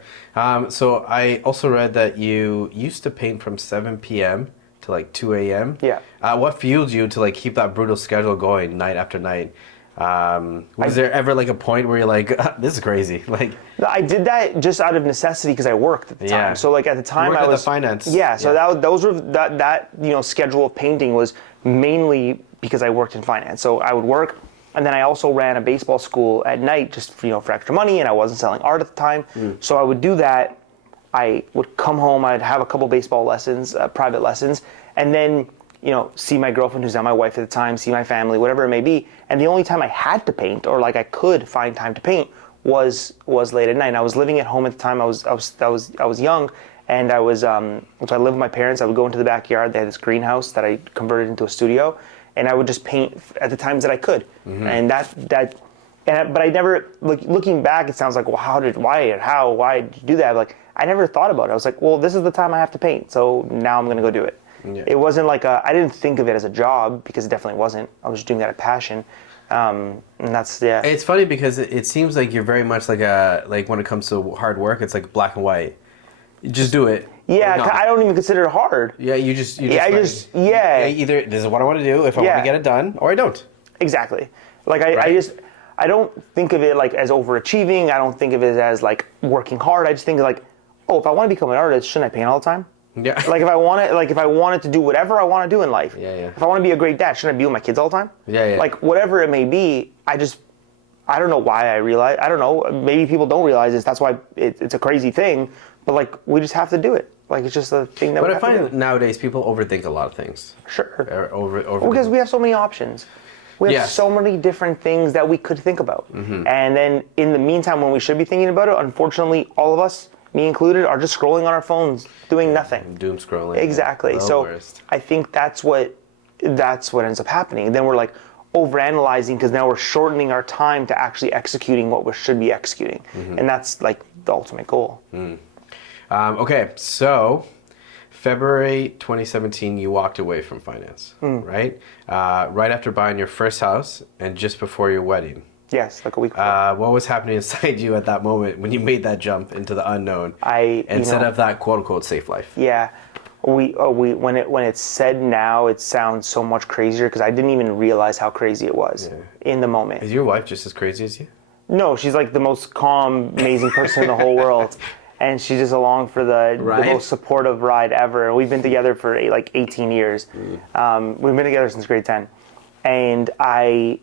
So I also read that you used to paint from 7 p.m. to 2 a.m. Yeah. What fueled you to keep that brutal schedule going night after night? Was there ever a point where you're like, this is crazy? I did that just out of necessity because I worked at the time. Yeah. So at the time I was the finance. Yeah. So that schedule of painting was mainly because I worked in finance. So I would work, and then I also ran a baseball school at night just for extra money, and I wasn't selling art at the time. So I would do that, I would come home, I'd have a couple baseball lessons, private lessons, and then, see my girlfriend, who's now my wife at the time, see my family, whatever it may be. And the only time I had to paint, or like I could find time to paint, was late at night. And I was living at home at the time. I was young, and I was so I lived with my parents. I would go into the backyard. They had this greenhouse that I converted into a studio, and I would just paint at the times that I could. And but I never, looking back, it sounds like, well, why did you do that? Like, I never thought about it. I was like, well, this is the time I have to paint, so now I'm going to go do it. Yeah. It wasn't like I didn't think of it as a job, because it definitely wasn't. I was just doing that out of passion. And that's, yeah. It's funny because it seems like you're very much like when it comes to hard work, it's like black and white. You just do it. Yeah, I don't even consider it hard. Yeah, either this is what I want to do if I want to get it done, or I don't. Exactly. Like I don't think of it like as overachieving. I don't think of it as like working hard. I just think of like, if I want to become an artist, shouldn't I paint all the time? Yeah. Like if I wanted to do whatever I want to do in life. Yeah. If I want to be a great dad, shouldn't I be with my kids all the time? Yeah. Like whatever it may be, I don't know why I don't know. Maybe people don't realize this. That's why it's a crazy thing. But like we just have to do it. Like it's just a thing that. But I find nowadays people overthink a lot of things. Sure. Over because we have so many options. We have so many different things that we could think about. And then in the meantime, when we should be thinking about it, unfortunately, all of us, me included, are just scrolling on our phones, doing nothing. Doom scrolling. Exactly. So worst. I think that's what ends up happening. Then we're like overanalyzing, because now we're shortening our time to actually executing what we should be executing. And that's like the ultimate goal. Okay, so February 2017, you walked away from finance, right? Right after buying your first house and just before your wedding. Yes, like a week before. What was happening inside you at that moment when you made that jump into the unknown instead of that quote unquote safe life? Yeah, when it's said now, it sounds so much crazier, because I didn't even realize how crazy it was in the moment. Is your wife just as crazy as you? No, she's like the most calm, amazing person in the whole world. And she's just along for the most supportive ride ever. We've been together for like 18 years. We've been together since grade 10. And I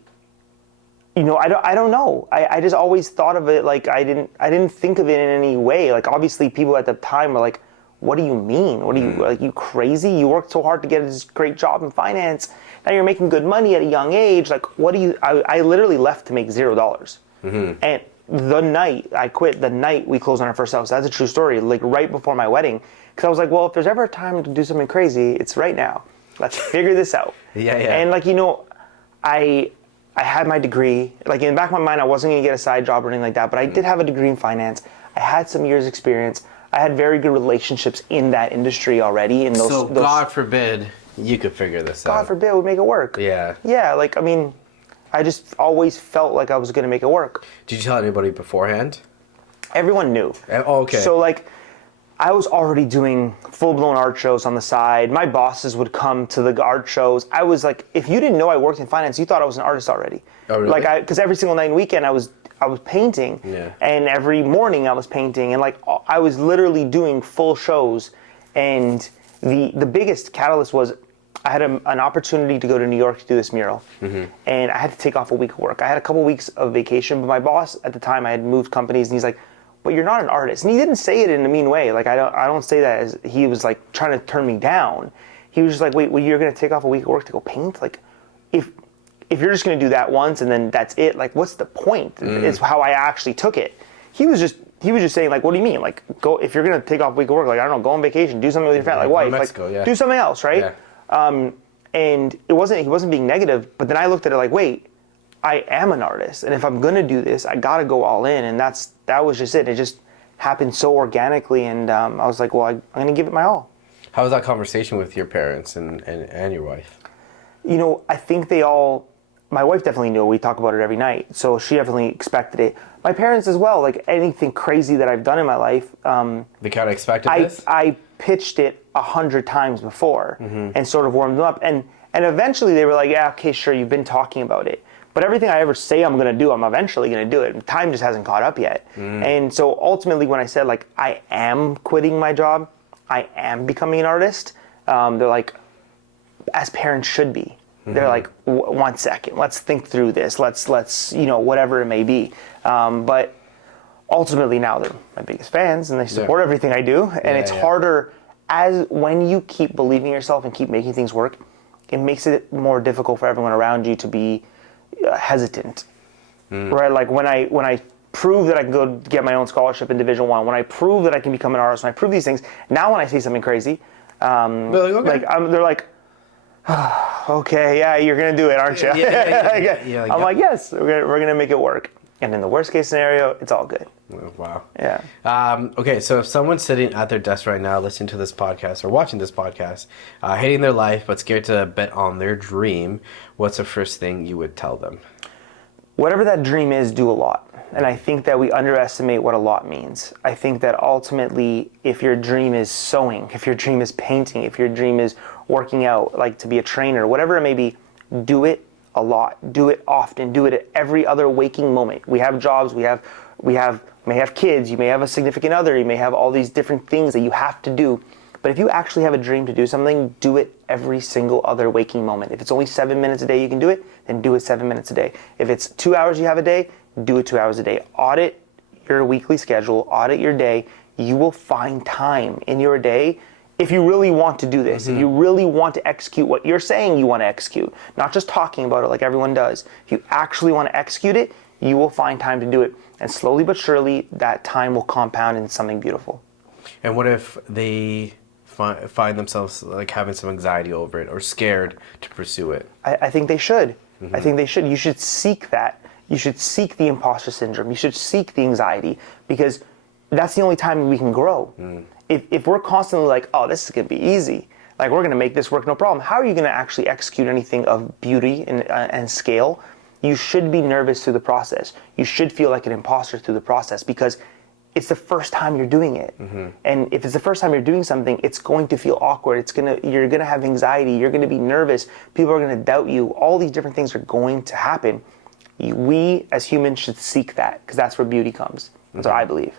don't know. I just always thought of it like I didn't think of it in any way. Like obviously people at the time were like, what do you mean? What are you, like, you crazy? You worked so hard to get this great job in finance. Now you're making good money at a young age. Like, what do you, I literally left to make $0. And the night I quit, the night we closed on our first house, that's a true story, like right before my wedding. Because I was like, well, if there's ever a time to do something crazy, it's right now. Let's figure this out. And like, I had my degree. Like in the back of my mind, I wasn't going to get a side job or anything like that, but I did have a degree in finance. I had some years experience. I had very good relationships in that industry already. So God forbid you could figure this out. God forbid we'd make it work. Yeah. Yeah, like, I mean, I just always felt like I was going to make it work. Did you tell anybody beforehand? Everyone knew. Oh, okay. So like, I was already doing full-blown art shows on the side. My bosses would come to the art shows. I was like, if you didn't know I worked in finance, you thought I was an artist already. Oh, really? Like, because every single night and weekend I was painting, and every morning I was painting, and like I was literally doing full shows. And the biggest catalyst was I had an opportunity to go to New York to do this mural, and I had to take off a week of work. I had a couple weeks of vacation, but my boss at the time, I had moved companies, and he's like, but you're not an artist. And he didn't say it in a mean way. Like I don't say that as he was like trying to turn me down. He was just like, wait, well, you're gonna take off a week of work to go paint? Like, if you're just gonna do that once and then that's it, like what's the point? Is how I actually took it. He was just saying like, what do you mean? Like, go, if you're gonna take off a week of work, like I don't know, go on vacation, do something with your family, like wife, Mexico, do something else, right? Yeah. And he wasn't being negative, but then I looked at it like, wait, I am an artist, and if I'm gonna do this, I gotta go all in, and that was just it. It just happened so organically, and I was like, well, I'm gonna give it my all. How was that conversation with your parents and your wife? I think my wife definitely knew. We talk about it every night, so she definitely expected it. My parents as well, like anything crazy that I've done in my life. They kind of expected this? I pitched it 100 times before and sort of warmed them up, and eventually they were like, yeah, okay, sure, you've been talking about it. But everything I ever say I'm going to do, I'm eventually going to do it. Time just hasn't caught up yet. And so ultimately when I said, like, I am quitting my job, I am becoming an artist, they're like, as parents should be. They're like, 1 second, let's think through this. Let's whatever it may be. But ultimately now they're my biggest fans and they support everything I do. And it's harder as when you keep believing in yourself and keep making things work, it makes it more difficult for everyone around you to be hesitant, right? Like when I prove that I can go get my own scholarship in Division I, when I prove that I can become an artist, when I prove these things, now when I say something crazy, they're like, okay, yeah, you're gonna do it, aren't you? I'm like, yes, we're gonna make it work. And in the worst case scenario, it's all good. Oh, wow. Yeah. Okay, so if someone's sitting at their desk right now listening to this podcast or watching this podcast, hating their life but scared to bet on their dream, what's the first thing you would tell them? Whatever that dream is, do a lot. And I think that we underestimate what a lot means. I think that ultimately, if your dream is sewing, if your dream is painting, if your dream is working out, like to be a trainer, whatever it may be, do it a lot. Do it often. Do it at every other waking moment. We have jobs, we may have kids, you may have a significant other, you may have all these different things that you have to do. But if you actually have a dream to do something, do it every single other waking moment. If it's only 7 minutes a day you can do it, then do it 7 minutes a day. If it's 2 hours you have a day, do it 2 hours a day. Audit your weekly schedule, audit your day. You will find time in your day if you really want to do this, if you really want to execute what you're saying you want to execute, not just talking about it like everyone does. If you actually want to execute it, you will find time to do it. And slowly but surely, that time will compound into something beautiful. And what if they find themselves like having some anxiety over it or scared to pursue it? I think they should. I think they should. You should seek that. You should seek the imposter syndrome. You should seek the anxiety because that's the only time we can grow. If we're constantly like, oh, this is going to be easy, like we're going to make this work, no problem. How are you going to actually execute anything of beauty and scale? You should be nervous through the process. You should feel like an imposter through the process because it's the first time you're doing it. And if it's the first time you're doing something, it's going to feel awkward. You're going to have anxiety. You're going to be nervous. People are going to doubt you. All these different things are going to happen. We as humans should seek that because that's where beauty comes. That's what I believe.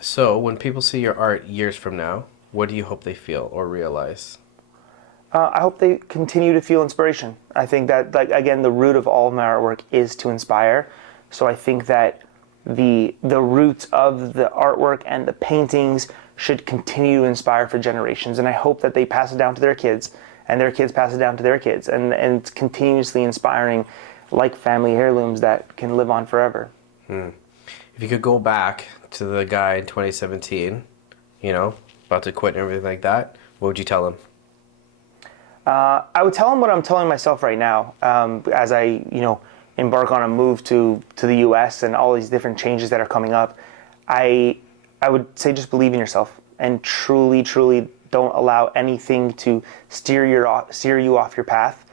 So when people see your art years from now, what do you hope they feel or realize? I hope they continue to feel inspiration. I think that, like, again, the root of all of my artwork is to inspire. So I think that the roots of the artwork and the paintings should continue to inspire for generations. And I hope that they pass it down to their kids and their kids pass it down to their kids. And it's continuously inspiring, like family heirlooms that can live on forever. If you could go back to the guy in 2017, about to quit and everything like that, what would you tell him? I would tell him what I'm telling myself right now, as I, embark on a move to the U.S. and all these different changes that are coming up. I would say just believe in yourself and truly, truly don't allow anything to steer you off your path.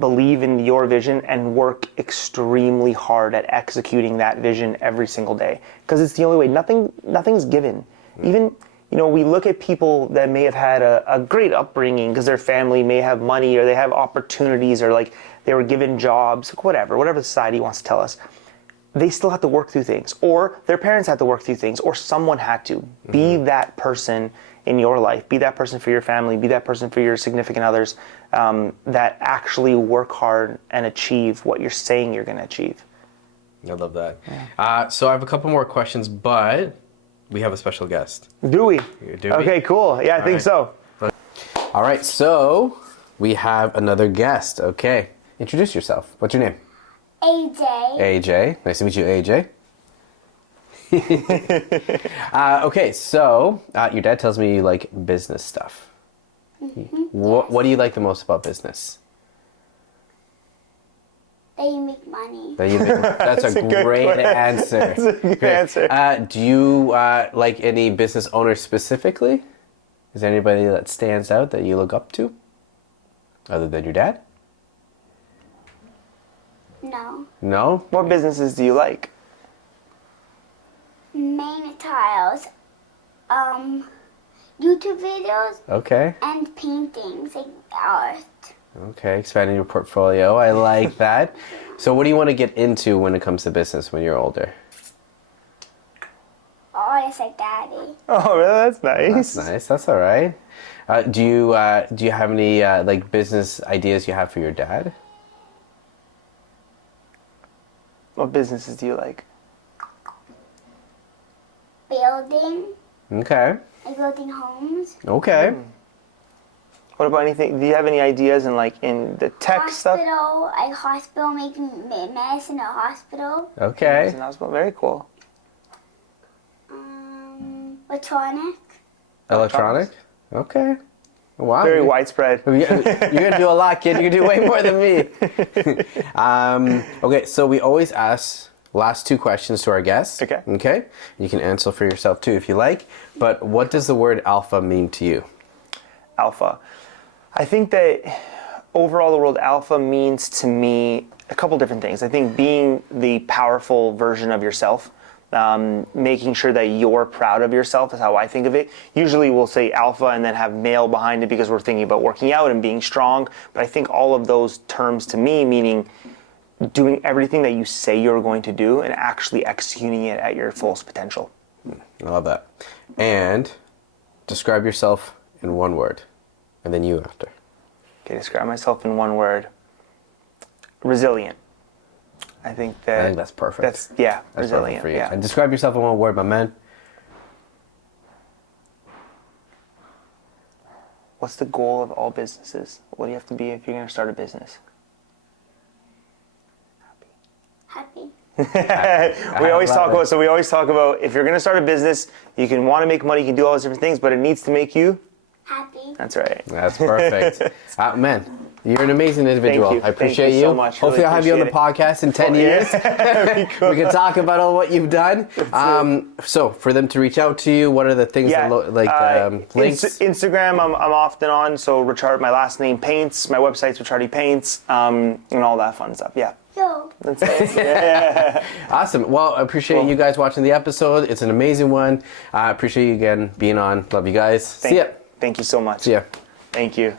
Believe in your vision and work extremely hard at executing that vision every single day because it's the only way. Nothing's given. Even we look at people that may have had a great upbringing because their family may have money or they have opportunities or like they were given jobs, whatever society wants to tell us. They still have to work through things, or their parents had to work through things, or someone had to. Be that person in your life. Be that person for your family. Be that person for your significant others that actually work hard and achieve what you're saying you're going to achieve. I love that. Yeah. So I have a couple more questions, but we have a special guest. Do we? Do we? Okay, cool. Yeah, I think so. All right, so we have another guest. Okay, introduce yourself. What's your name? AJ. AJ. Nice to meet you, AJ. Okay, so your dad tells me you like business stuff. What do you like the most about business? That you make money. That's a great answer. That's a good answer. Do you like any business owners specifically? Is there anybody that stands out that you look up to? Other than your dad? No. No? What businesses do you like? Main tiles, YouTube videos, Okay. and paintings, like art. Okay, expanding your portfolio. I like that. So what do you want to get into when it comes to business when you're older? Oh, it's like daddy. Oh, really? That's nice. That's nice. That's all right. Do you have any like business ideas you have for your dad? What businesses do you like? building, Okay. like building homes. Okay. What about anything? Do you have any ideas in the tech stuff? Hospital, making medicine in a hospital. Okay. Medicine hospital. Very cool. Electronic. Okay. Wow. Very widespread. You're gonna do a lot, kid. You're gonna do way more than me. Okay, so we always ask last two questions to our guests. Okay. Okay. You can answer for yourself too if you like. But what does the word alpha mean to you? Alpha. I think that overall the word alpha means to me a couple different things. I think being the powerful version of yourself, making sure that you're proud of yourself is how I think of it. Usually we'll say alpha and then have male behind it because we're thinking about working out and being strong. But I think all of those terms to me meaning doing everything that you say you're going to do and actually executing it at your fullest potential. I love that. And describe yourself in one word. And then you after. Okay, describe myself in one word. Resilient. I think that's perfect. That's resilient. Perfect for you. Yeah. And describe yourself in one word, my man. What's the goal of all businesses? What do you have to be if you're going to start a business? Happy. We always talk about if you're going to start a business, you can want to make money, you can do all those different things, but it needs to make you Happy. That's right. That's perfect. Man, you're an amazing individual. Thank you. I appreciate Thank you so much. Hopefully Really I'll have you on the appreciate podcast in 10 years. Yeah. Cool. We can talk about all what you've done. So for them to reach out to you, what are the things links? Instagram, I'm often on. So Ricciardi, my last name Paints. My website's Ricciardi Paints, and all that fun stuff. Yeah. Yo. That's it. Yeah. Awesome. Well, I appreciate you guys watching the episode. It's an amazing one. I appreciate you again being on. Love you guys. See ya. Thank you so much. See ya. Thank you.